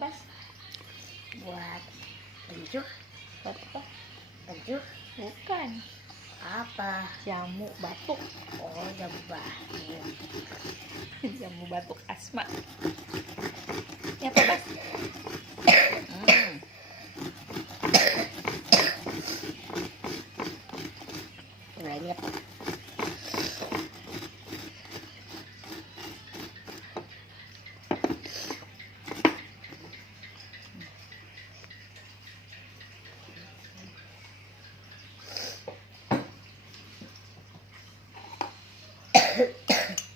Bas? Buat pencuh. Buat apa? Pencuh. Bukan. Apa? Jamu batuk. Oh, jamu batuk. Jamu batuk asma. Ya apa, Bas? Lihat.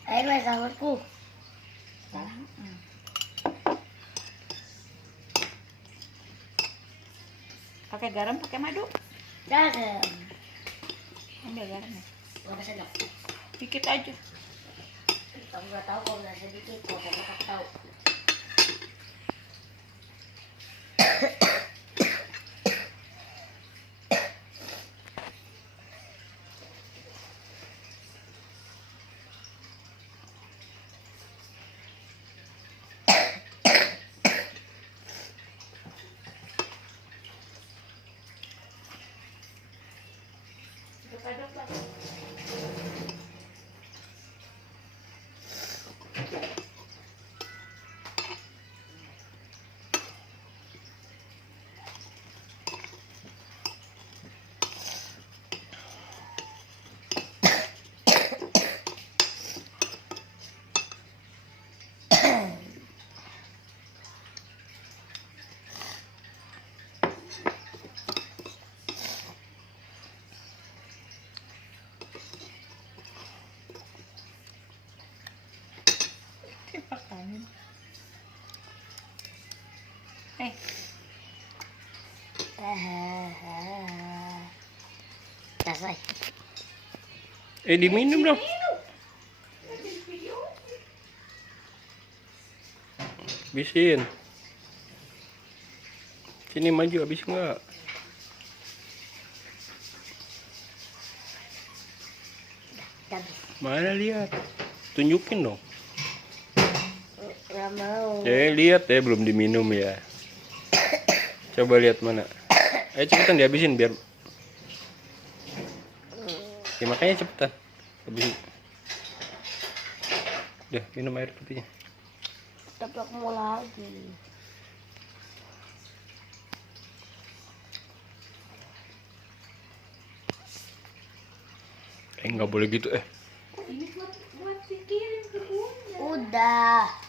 Ayo mas sahurku. Pakai garam, pakai madu. Garam. Ambil garamnya. Gak bisa dong. Dikit aja. Kamu gak tahu kalau nggak sedikit, kalau kamu tak tahu. Aduk-aduk, Bas. Dipakain. Selesai. Diminum dong. Habisin. Sini maju, habis enggak? Habis. Mana lihat? Tunjukin dong. Gak mau. Lihat belum diminum ya. Coba lihat mana. Ayo cepetan dihabisin biar. Ya makanya cepetan. Habisin. Udah, minum air putihnya. Taplak mau lagi. Nggak boleh gitu. Ini buat dikirim ke Bunda. Udah.